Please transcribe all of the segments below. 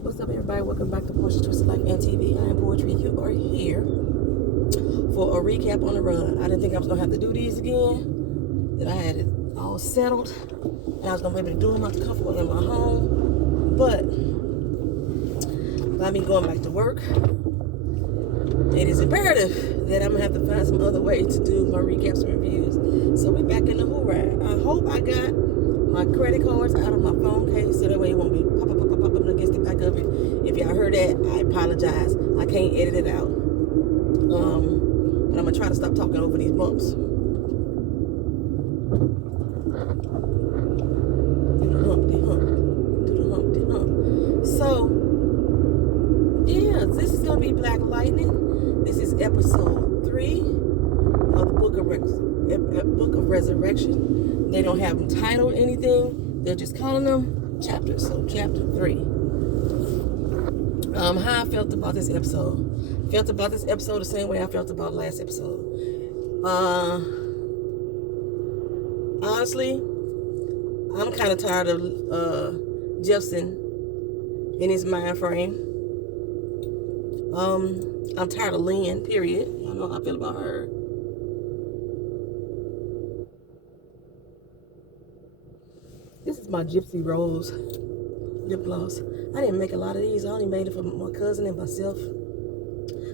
What's up, everybody? Welcome back to Poetry Twisted Life and TV. I am Poetry. You are here for a recap on the run. I didn't think I was going to have to do these again. That I had it all settled. And I was going to be able to do them out the comfort in my home. But by me going back to work, it is imperative that I'm going to have to find some other way to do my recaps and reviews. So we're back in the hoorah. I hope I got my credit cards out of my phone case so that way it won't be pop up against the back of it. If y'all heard that, I apologize. I can't edit it out. But I'm going to try to stop talking over these bumps. Do the Humpty Hump. Do the Humpty Hump. So, yeah, this is going to be Black Lightning. This is episode 3 of the Book of Resurrection. They don't have them titled anything. They're just calling them chapters. So, chapter 3. How I felt about this episode. Felt about this episode the same way I felt about last episode. Honestly, I'm kind of tired of Jefferson in his mind frame. I'm tired of Lynn, period. I know how I feel about her. This is my Gypsy Rose lip gloss. I didn't make a lot of these. I only made it for my cousin and myself.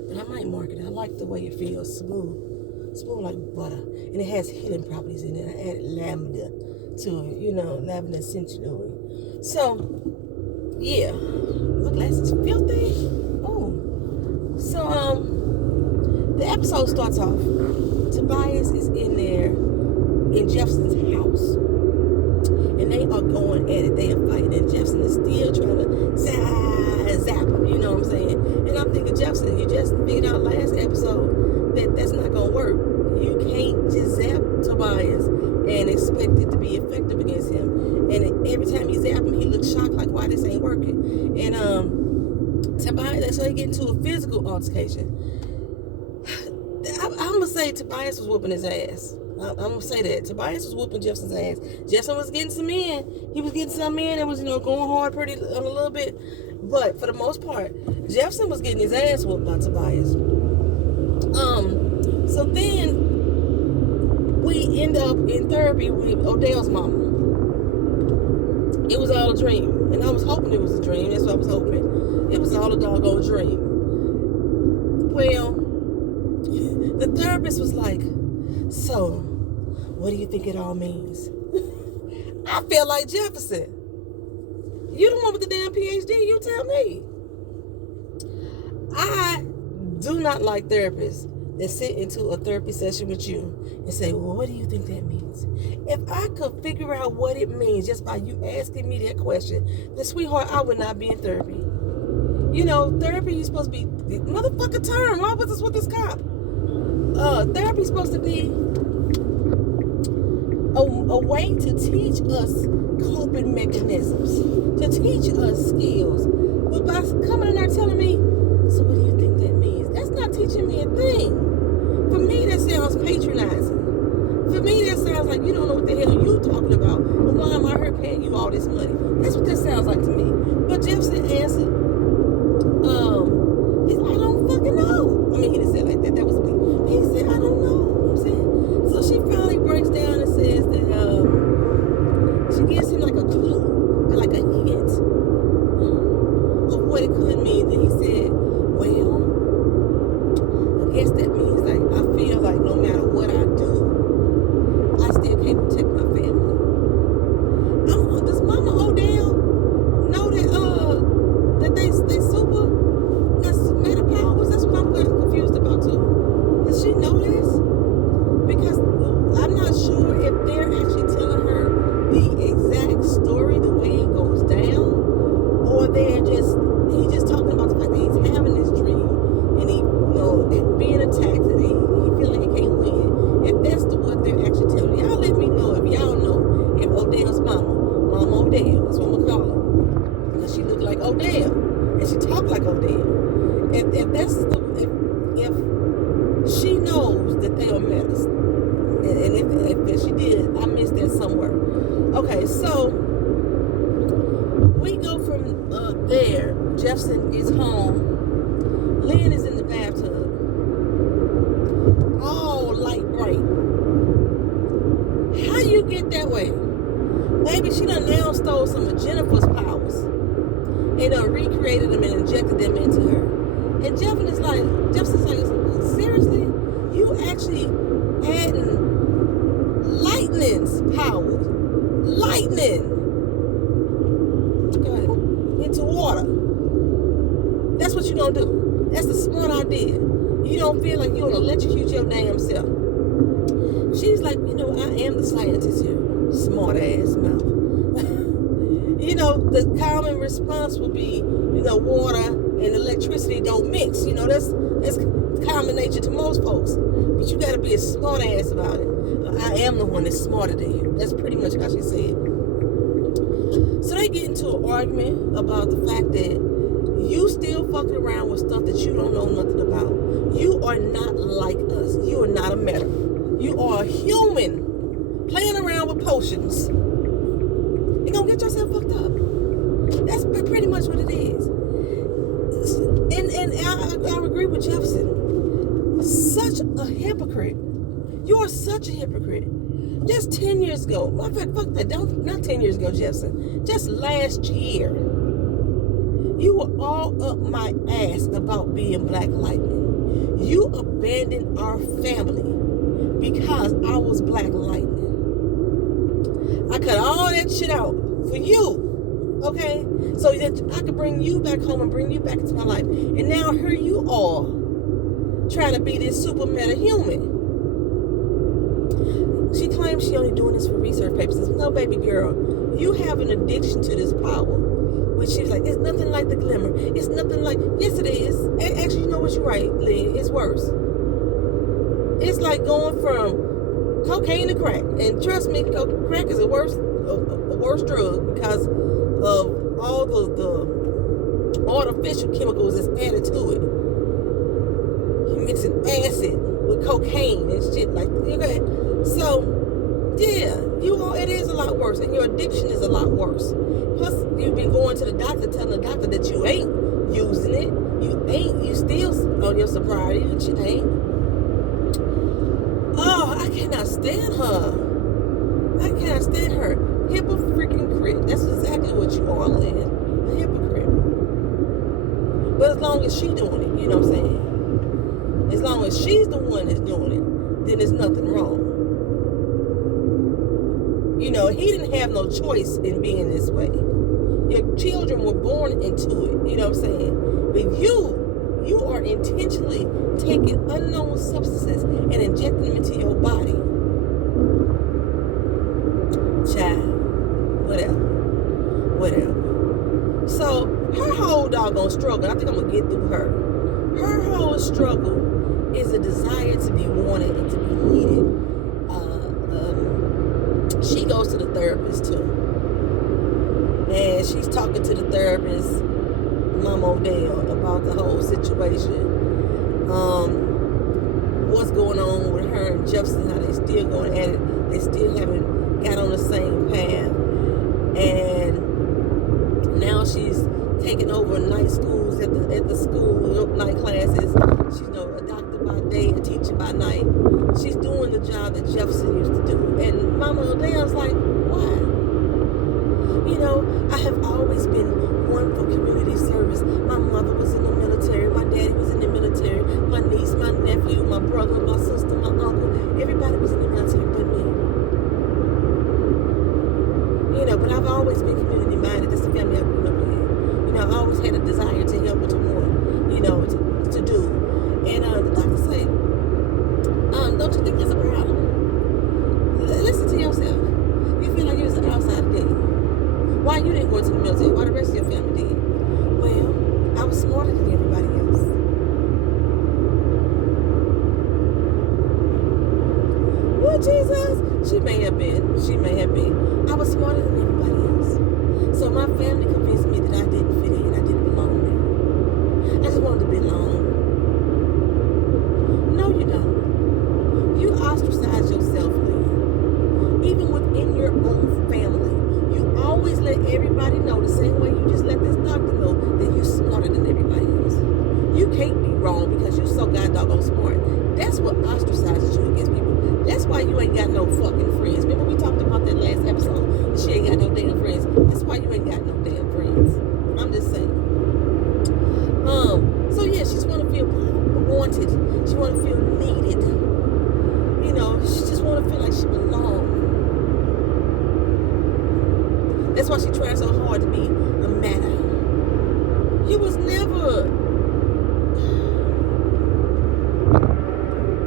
But I might market it. I like the way it feels. Smooth. Smooth like butter. And it has healing properties in it. I added lavender to it. You know, lavender essential oil. So, yeah. My glasses filthy. Oh. So, the episode starts off. Tobias is in there in Jefferson's house. And they are going at it. They are fighting. And Jefferson is still trying to zap him. You know what I'm saying? And I'm thinking, Jefferson, you just figured out last episode that that's not going to work. You can't just zap Tobias and expect it to be effective against him. And every time you zap him, he looks shocked like, why this ain't working? And Tobias, so they get into a physical altercation. I'm going to say Tobias was whooping his ass. I'm going to say that. Tobias was whooping Jefferson's ass. Jefferson was getting some in. He was getting some in and was, going hard pretty a little bit. But for the most part, Jefferson was getting his ass whooped by Tobias. So then we end up in therapy with Odell's mama. It was all a dream. And I was hoping it was a dream. That's what I was hoping. It was all a doggone dream. Well, the therapist was like, so, what do you think it all means? I feel like Jefferson. You the one with the damn PhD, you tell me. I do not like therapists that sit into a therapy session with you and say, well, what do you think that means? If I could figure out what it means just by you asking me that question, then sweetheart, I would not be in therapy. Therapy is supposed to be the motherfucker term. Why was this with this cop? Therapy is supposed to be a way to teach us coping mechanisms, to teach us skills. But by coming in there telling me, so what do you think that means? That's not teaching me a thing. For me, that sounds patronizing. For me, that sounds like you don't know what the hell you talking about. And why am I here paying you all this money? That's what that sounds like to me. But Jefferson answered, I don't fucking know. I mean, he didn't say it like that. That was me. He said, I don't know. You know what I'm saying? So she finally breaks down and says that she gives him like a clue, like a hint of what it could mean. Then he said, well, I guess that means like I feel like no matter what I do, I still can't protect my family. Does Mama Odell know that they super meta powers? That's what I'm kind of confused about too. Does she know this? Because I'm not sure if they're actually telling her the exact story, the way it goes down, or he's just talking about the fact that he's having this dream and he, being attacked and he feel like he can't win. If that's what they're actually telling y'all, let me know if y'all know if Odell's Mama Odell, that's what I'm gonna call her, because she looked like Odell and she talked like Odell. If she knows that they are medicine, and if she did, I missed that somewhere. Okay, so we go from there there. Jefferson is home. Lynn is in the bathtub. All light bright. How you get that way? Maybe she done now stole some of Jennifer's powers and recreated them and injected them into her. And Jefferson's like, seriously? You actually adding lightning's power. Lightning. Go ahead. Into water. That's what you're going to do. That's the smart idea. You don't feel like you're going to electrocute your damn self. She's like, I am the scientist here. Smart ass mouth. The common response would be, water and electricity don't mix. That's common nature to most folks. But you got to be a smart ass about it. I am the one that's smarter than you. That's pretty much how she said. So they get into an argument about the fact that you still fucking around with stuff that you don't know nothing about. You are not like us. You are not a meta. You are a human playing around with potions. You're going to get yourself fucked up. That's pretty much what it is. And I agree with Jefferson. Such a hypocrite. You are such a hypocrite. Just 10 years ago, matter of fact, fuck that, not 10 years ago, Jefferson, just last year, you were all up my ass about being Black Lightning. You abandoned our family because I was Black Lightning. I cut all that shit out for you, okay? So that I could bring you back home and bring you back into my life. And now here you are, trying to be this super meta human. She claims she only doing this for research purposes. No, baby girl, you have an addiction to this power. Which she's like, it's nothing like the glimmer. It's nothing like, yes it is. And actually, you know what, you're right, Lynn, it's worse. It's like going from cocaine to crack. And trust me, crack is a worse drug because of all the artificial chemicals that's added to it. You're mixing acid with cocaine and shit like that. Okay. So, yeah, it is a lot worse, and your addiction is a lot worse. Plus, you've been going to the doctor, telling the doctor that you ain't using it. You still on your sobriety, but you ain't. Oh, I cannot stand her. I cannot stand her. Hypocrite. That's exactly what you are, Lynn. A hypocrite. But as long as she doing it, you know what I'm saying? As long as she's the one that's doing it, then there's nothing wrong. He didn't have no choice in being this way. Your children were born into it, you know what I'm saying? But you are intentionally taking unknown substances and injecting them into your body. Child, whatever. So, her whole doggone struggle, I think I'm going to get through her. Her whole struggle is a desire to be wanted and to be needed. She goes to the therapist too, and she's talking to the therapist, Mama Odell, about the whole situation. What's going on with her and Jefferson? How they still going at it? They still haven't got on the same path, and now she's taking over night schools at the school, night classes. She's a doctor by day, a teacher by night. She's doing the job that Jefferson used to do. And Mama Odell's like, why? I have always been one for community service. My mother was in the military. My daddy was in the military. My niece, my nephew, my brother, my sister, my uncle. Everybody was in the military but me. But I've always been community minded. That's the family I grew up in. I always had a desire to help and to want, to do. And the doctor said, don't you think that's a problem? Listen to yourself. You feel like you was an outsider, did you? Why you didn't go into the military? Why the rest of your family did? Well, I was smarter than everybody else. Well, Jesus, she may have been. I was smarter than everybody else. So my family convinced me that I didn't fit in. I didn't belong there. I just wanted to belong. No, you don't. You ostracize yourself, Lynn. Even within your own family. You always let everybody know, the same way you just let this doctor know fucking friends. Remember we talked about that last episode? She ain't got no damn friends. That's why you ain't got no damn friends. I'm just saying. So yeah, she just want to feel wanted. She want to feel needed. You know, she just want to feel like she belongs. That's why she tries so hard to be a matter. You was never.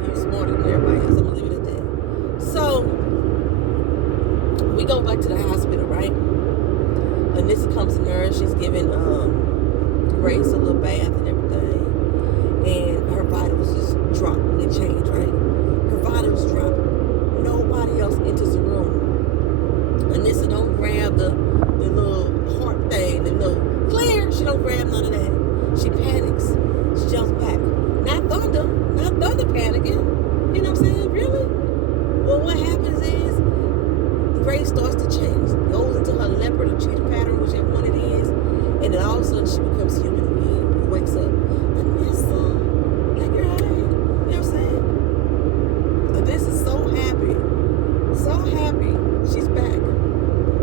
You smarter than everybody else. I'm gonna leave it at that. So we go back to the hospital, right? Anissa comes in there. She's giving Grace a little bath and everything, and her vitals just drop. They change, right? Her vitals drop. Nobody else enters the room. Anissa don't grab the little heart thing, the little clear. She don't grab none of that. She panics. She jumps back. Not Thunder panicking. You know what I'm saying? Really? Well, what happens is Grace starts to change. Goes into her leopard or cheetah pattern, whichever one it is, and then all of a sudden she becomes human again. Wakes up. Anissa, like you're high. You know what I'm saying? Anissa is so happy. So happy. She's back.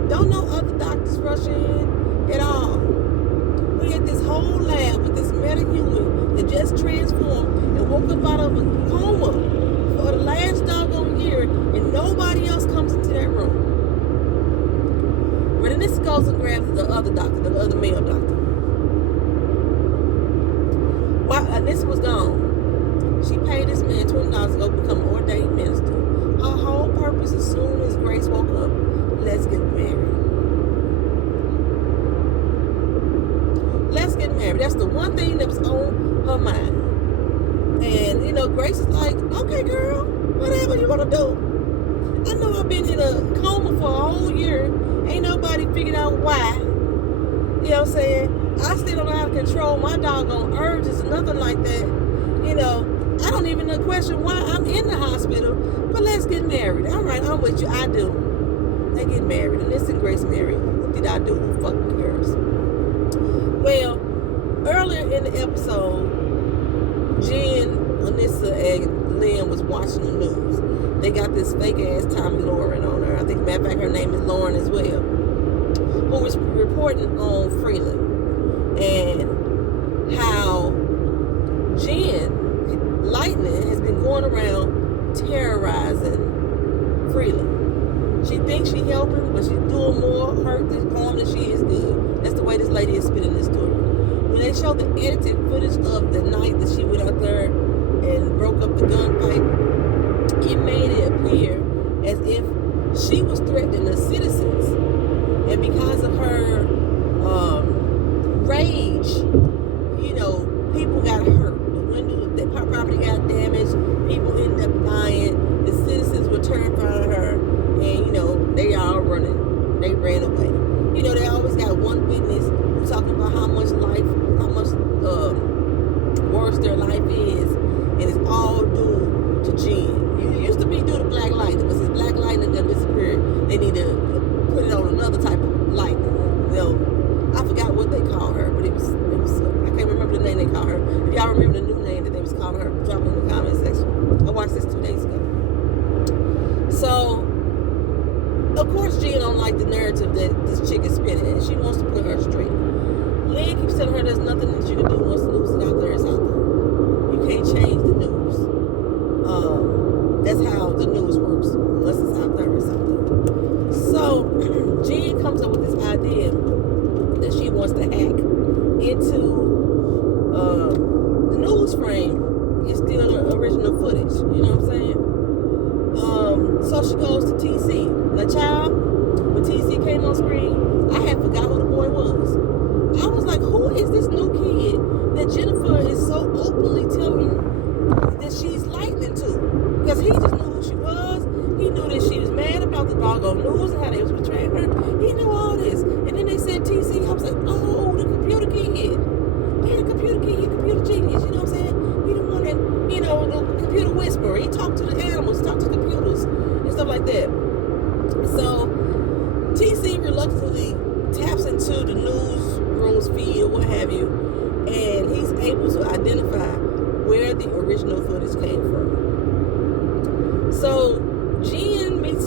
Don't know other doctors rush in at all. We had this whole lab with this metahuman that just transformed and woke up out of a coma for the last doggone year, and nobody else comes into that room. But then this goes and grabs the other doctor, the other male doctor. While Anissa was gone, she paid this man $20 to go become an ordained minister. Her whole purpose, as soon as Grace woke up, let's get married. Let's get married. That's the one thing that was on her mind. And, you know, Grace is like, okay, girl, whatever you want to do. I know I've been in a coma for a whole year. Ain't nobody figured out why. You know what I'm saying? I still don't know how to control my doggone urges or nothing like that. You know, I don't even know question why I'm in the hospital. But let's get married. All right, I'm with you. I do. They get married. And this and Grace married. What did I do? Who fucking cares? Well, earlier in the episode, Jen, Anissa, and Lynn was watching the news. They got this fake ass Tommy Lauren on her. I think, matter of fact, her name is Lauren as well, who was reporting on Freeland and how Jen Lightning has been going around terrorizing Freeland. She thinks she's helping, but she's doing more hurt than harm than she is good. That's the way this lady is spinning this story. When they showed the edited footage of the night that she went out there and broke up the gunfight, it made it appear as if she was threatening the citizens. And because of her rage, you know, people got hurt. The property got damaged. People ended up dying. The citizens were terrified of her. And, you know, they all running. They ran away. You know, they always got one witness who's talking about how much worse their life is. And it's all due to Jen. It used to be due to Black Lightning, but since Black Lightning done disappeared, they need to put it on another type of lightning. You know, I forgot what they call her, but it was I can't remember the name they call her. If y'all remember the new name that they was calling her, drop it in the comment section. I watched this 2 days ago. So, of course, Jen don't like the narrative that this chick is spinning, and she wants to put her straight. Lynn keeps telling her there's nothing that you can do once the news is out there. It's out there. You can't change the news. That's how the news works. Unless it's out there, it's out there. So, Jen comes up with this idea that she wants to hack into the news frame and steal the original footage. You know what I'm saying? So she goes to TC. Now, child, when TC came on screen, I had forgot who the boy was. I was like, who is this new kid that Jennifer is so openly telling that she's lightning to? Because he just knew who she was. He knew that she was mad about the doggone news and how they was betraying her. He knew all this. And then they said TC. I was like, oh, the computer kid. Man, the computer kid, he computer genius. You know what I'm saying? He the one that, you know, the computer whisperer. He talked to the animals, talked to computers, and stuff like that. So, TC reluctantly taps into the newsroom's feed or what have you, and he's able to identify where the original footage came from. So, Jen meets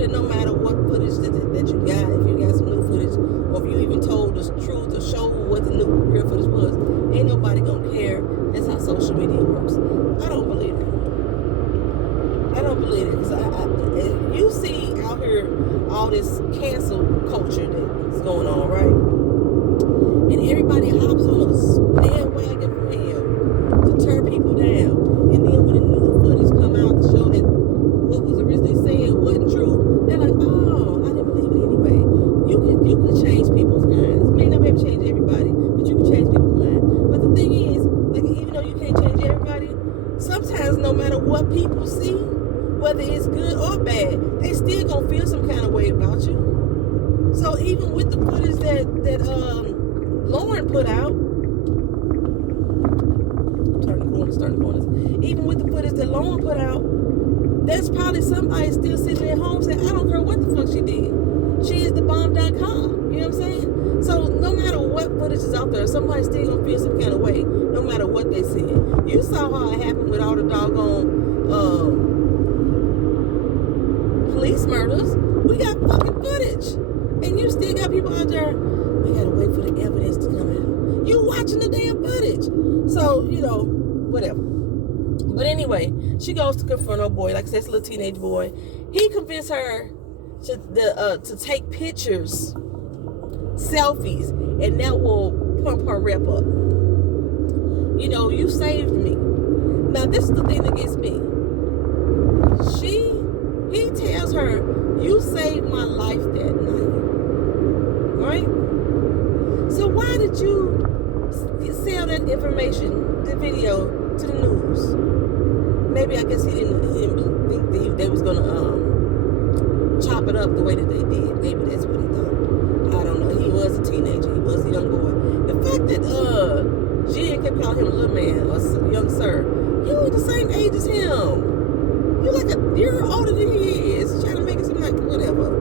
that no matter what footage that you got, if you got some new footage, or if you even told the truth or showed what the new real footage was, ain't nobody gonna care. That's how social media works. I don't believe it. I don't believe it. Because you see out here all this cancel culture that's going on, right? And everybody hops on a bandwagon from hell to tear people down. And then when the new footage come out to show that what was originally said wasn't true, they're like, oh, I didn't believe it anyway. You could change people's minds. You may not be able to change everybody, but you can change people's minds. But the thing is, like, even though you can't change everybody, sometimes no matter what people see, whether it's good or bad, they still gonna feel some kind of way about you. So even with the footage that Lauren put out, turn the corners. Even with the footage that Lauren put out, there's probably somebody still sitting at home saying, I don't care what the fuck she did. She is the bomb.com. You know what I'm saying? So no matter what footage is out there, somebody's still gonna feel some kind of way, no matter what they see. You saw how it happened with all the doggone police murders. We got fucking footage. And you still got people out there, we gotta wait for the evidence to come out. You watching the damn footage. So, whatever. But anyway, she goes to confront her boy, like I said, it's a little teenage boy. He convinced her to take pictures, selfies, and that will pump her rep up. You saved me. Now, this is the thing that gets me. He tells her, you saved my life that night. Right? So why did you sell that information, the video, to the news? Maybe I guess he didn't think that they was gonna chop it up the way that they did. Maybe that's what he thought. I don't know. He was a teenager. He was a young boy. The fact that Jen kept calling him a little man or young sir, you were the same age as him. You're like a year older than he is. Trying to make it seem like whatever.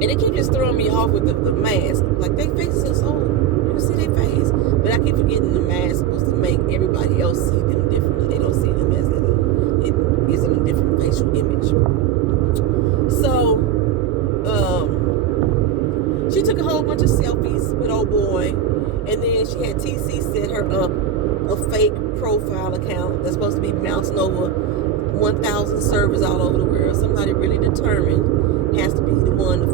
And they keep just throwing me off with the mask. Like, their faces are so, you can see their face. But I keep forgetting the mask is supposed to make everybody else see them differently. They don't see them as it gives them a different facial image. So, she took a whole bunch of selfies with old boy. And then she had TC set her up a fake profile account that's supposed to be bouncing over 1,000 servers all over the world. Somebody really determined has to be the one to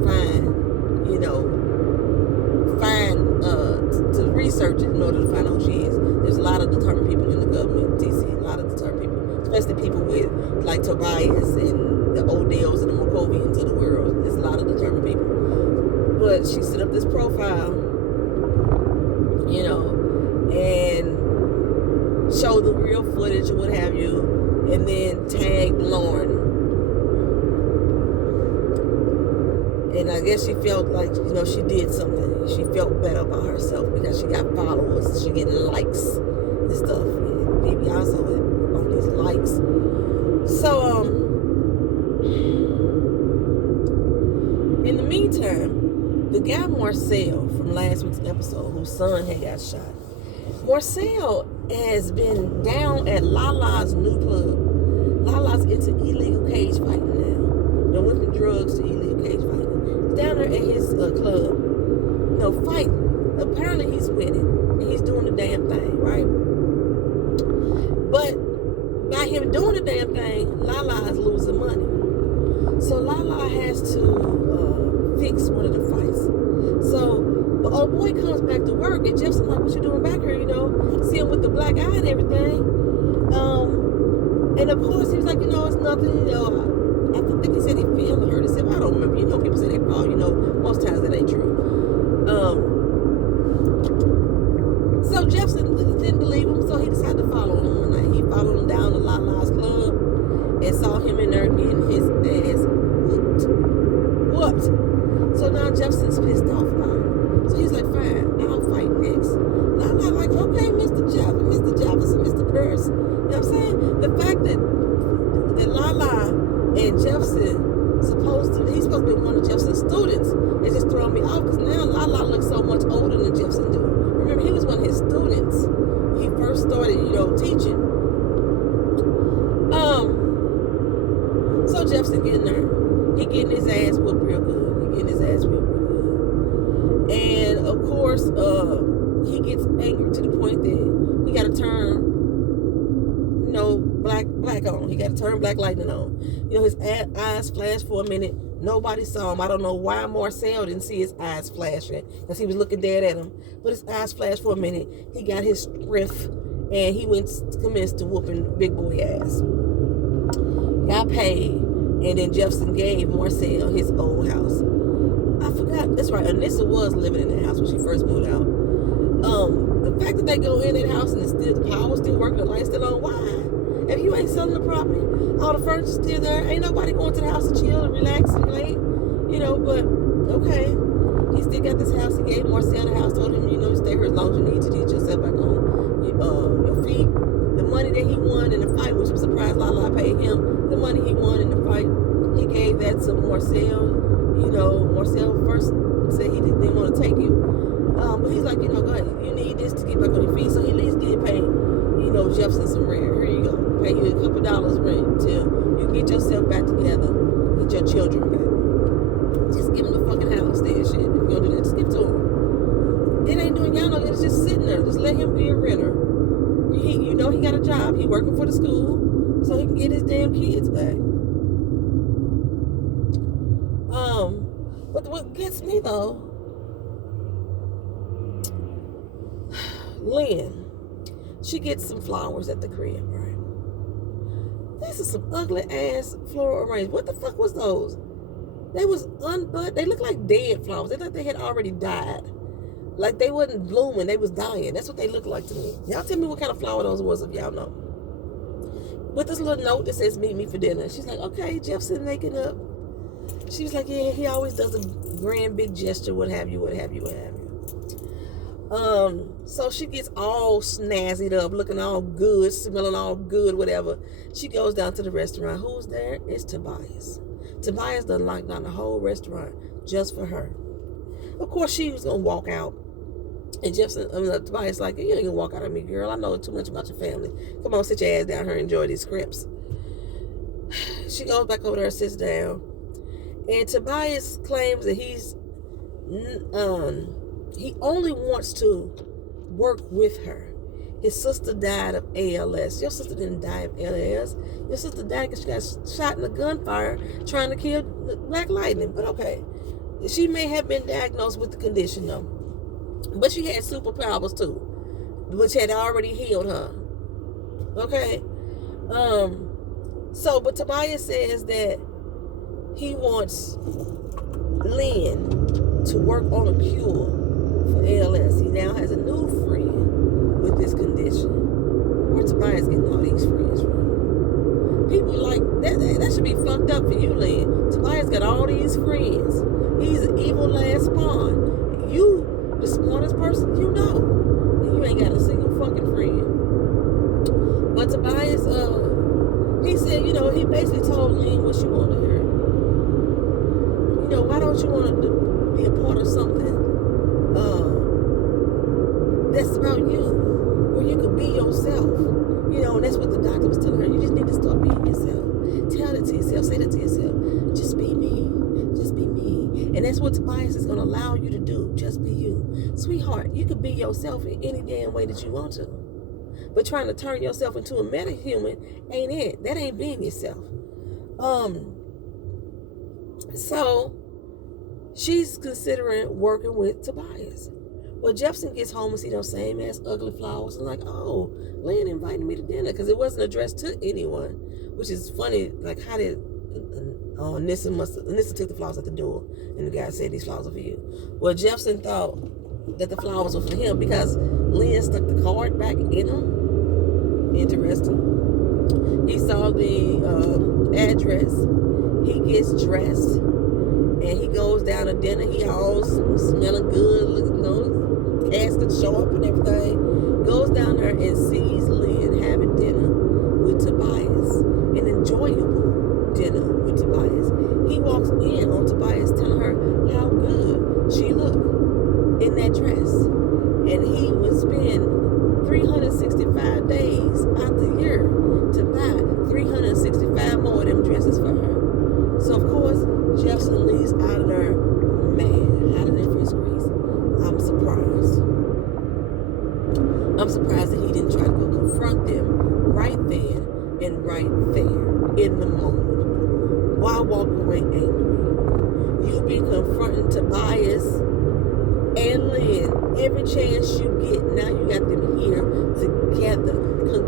to research it in order to find out who she is. There's a lot of determined people in the government, TC, a lot of determined people, especially people with like Tobias and the Odells and the Mokovians of the world. There's a lot of determined people. But she set up this profile, and showed the real footage or what have you, and then tagged Lauren. And I guess she felt like, she did something. She felt better about herself because she got followers. She getting likes and stuff. And maybe also on these likes. So, in the meantime, the guy Marcel from last week's episode, whose son had got shot, Marcel has been down at Lala's new club. Lala's into illegal cage fighting now. They went from drugs to illegal cage fighting. Down there at his club, fighting. Apparently he's winning. And he's doing the damn thing, right? But by him doing the damn thing, Lala is losing money. So Lala has to fix one of the fights. So the old boy comes back to work, and Jeff's like, what you doing back here, See him with the black eye and everything. And of course he was like, it's nothing, I think he said he fell or hurt himself. I don't remember. People say they fall. Most times that ain't true. So Jefferson didn't believe him, so he decided to follow him one night. He followed him down to Lala's club and saw him in there getting his ass whooped. So now Jefferson's pissed off about it. So he's like, fine, I'll fight next. Lala like, okay, Mr. Jefferson, Mr. Purse. You know what I'm saying? The fact that Lala and Jefferson he's supposed to be one of Jefferson's students. It just throwing me off because now Lala looks so much older than Jefferson do. Remember, he was one of his students. He first started, teaching. So Jefferson getting there. He getting his ass whooped real good. And of course, he gets angry to the point that he got to turn, black on. He got to turn black lightning on. His eyes flashed for a minute. Nobody saw him. I don't know why Marcel didn't see his eyes flashing, because he was looking dead at him. But his eyes flashed for a minute. He got his strength, and he commenced to whooping big boy ass. Got paid, and then Jefferson gave Marcel his old house. I forgot. That's right. Anissa was living in that house when she first moved out. The fact that they go in that house and the power's still working, the light's still on. Why? If you ain't selling the property, all the furniture's still there. Ain't nobody going to the house to chill and relax and play. But okay. He still got this house. He gave Marcel the house. Told him, stay here as long as you need to get yourself back on your feet. The money that he won in the fight, which I'm surprised Lala paid him. The money he won in the fight, he gave that to Marcel. Marcel first said he didn't want to take it. But he's like, go ahead. You need this to get back on your feet. So he at least did pay, Jefferson some rent. Here you go. Pay you a couple dollars rent till you get yourself back together. Get your children back. Just give him the fucking house there, shit. If you're going to do that, just give it to him. It ain't doing y'all no good. It's just sitting there. Just let him be a renter. He got a job. He working for the school so he can get his damn kids back. But what gets me though, Lynn, she gets some flowers at the crib, right? These are some ugly ass floral arrangements. What the fuck was those? They was unbud. They looked like dead flowers. They looked like they had already died. Like they wasn't blooming. They was dying. That's what they looked like to me. Y'all tell me what kind of flower those was if y'all know. With this little note that says meet me for dinner. She's like, okay, Jefferson making up. She was like, yeah, he always does a grand big gesture, what have you. So she gets all snazzied up, looking all good, smelling all good, whatever. She goes down to the restaurant. Who's there? It's Tobias. Tobias done locked down the whole restaurant just for her. Of course, she was going to walk out. And Tobias like, you ain't going to walk out on me, girl. I know too much about your family. Come on, sit your ass down here and enjoy these scripts. She goes back over there and sits down. And Tobias claims that he only wants to work with her. His sister died of ALS. Your sister didn't die of ALS. Your sister died because she got shot in a gunfire trying to kill Black Lightning. But okay, she may have been diagnosed with the condition though. But she had superpowers too, which had already healed her. Okay. But Tobias says that he wants Lynn to work on a cure for ALS. He now has a new friend with this condition. Where Tobias getting all these friends from? People like that should be fucked up for you, Lynn. Tobias got all these friends. He's an evil last spawn. You, the smartest person you know, and you ain't got a single fucking friend. But Tobias, he said, he basically told Lynn what she wanted to hear. Why don't you want to be a part of something that's about you, where you could be yourself? And that's what the doctor was telling her. You just need to start being yourself. Tell that to yourself. Say that to yourself. Just be me. Just be me. And that's what Tobias is going to allow you to do. Just be you. Sweetheart, you could be yourself in any damn way that you want to. But trying to turn yourself into a meta-human ain't it. That ain't being yourself. So she's considering working with Tobias. Well, Jefferson gets home and see those same ass ugly flowers and like, oh, Lynn invited me to dinner because it wasn't addressed to anyone, which is funny. Like, how did Nissa took the flowers at the door and the guy said these flowers are for you. Well, Jefferson thought that the flowers were for him because Lynn stuck the card back in them. Interesting. He saw the address. He gets dressed and he goes down to dinner. He all smelling good, caskets show up and everything. Goes down there and sees Lynn having dinner with Tobias, an enjoyable dinner with Tobias. He walks in on Tobias telling her how good she looked in that dress, and he would spend 365 days out the year to buy 365 more of them dresses for her. Why walk away angry? You've been confronting Tobias and Lynn every chance you get. Now you got them here together,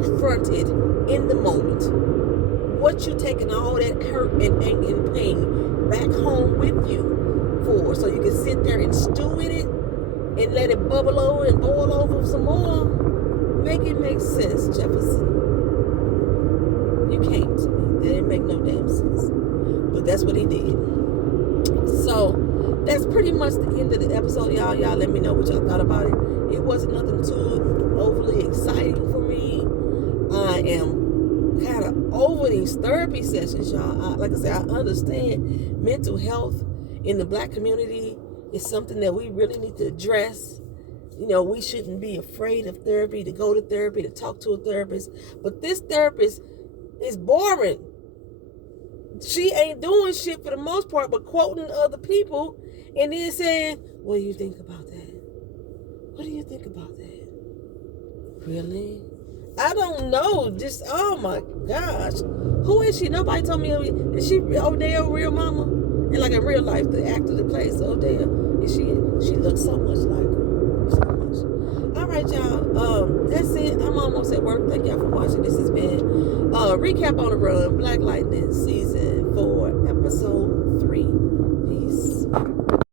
confronted in the moment. What you taking all that hurt and anger and pain back home with you for? So you can sit there and stew in it and let it bubble over and boil over some more? Make it make sense, Jefferson. You came to me. That didn't make no damn sense. But that's what he did. So that's pretty much the end of the episode, y'all. Y'all let me know what y'all thought about it. It wasn't nothing too overly exciting for me. I am kind of over these therapy sessions, y'all. Like I said, I understand mental health in the Black community is something that we really need to address. You know, we shouldn't be afraid of therapy, to go to therapy, to talk to a therapist. But this therapist is boring. She ain't doing shit for the most part, but quoting other people and then saying, what do you think about that? What do you think about that? Really? I don't know. Just, oh my gosh. Who is she? Nobody told me. Is she Odell real mama? And like in real life, the actor that plays Odell, is she looks so much like her. So much. All right, y'all. That's it. I'm almost at work. Thank y'all for watching. This has been Recap on the Run, Black Lightning, Season 4, Episode 3. Peace.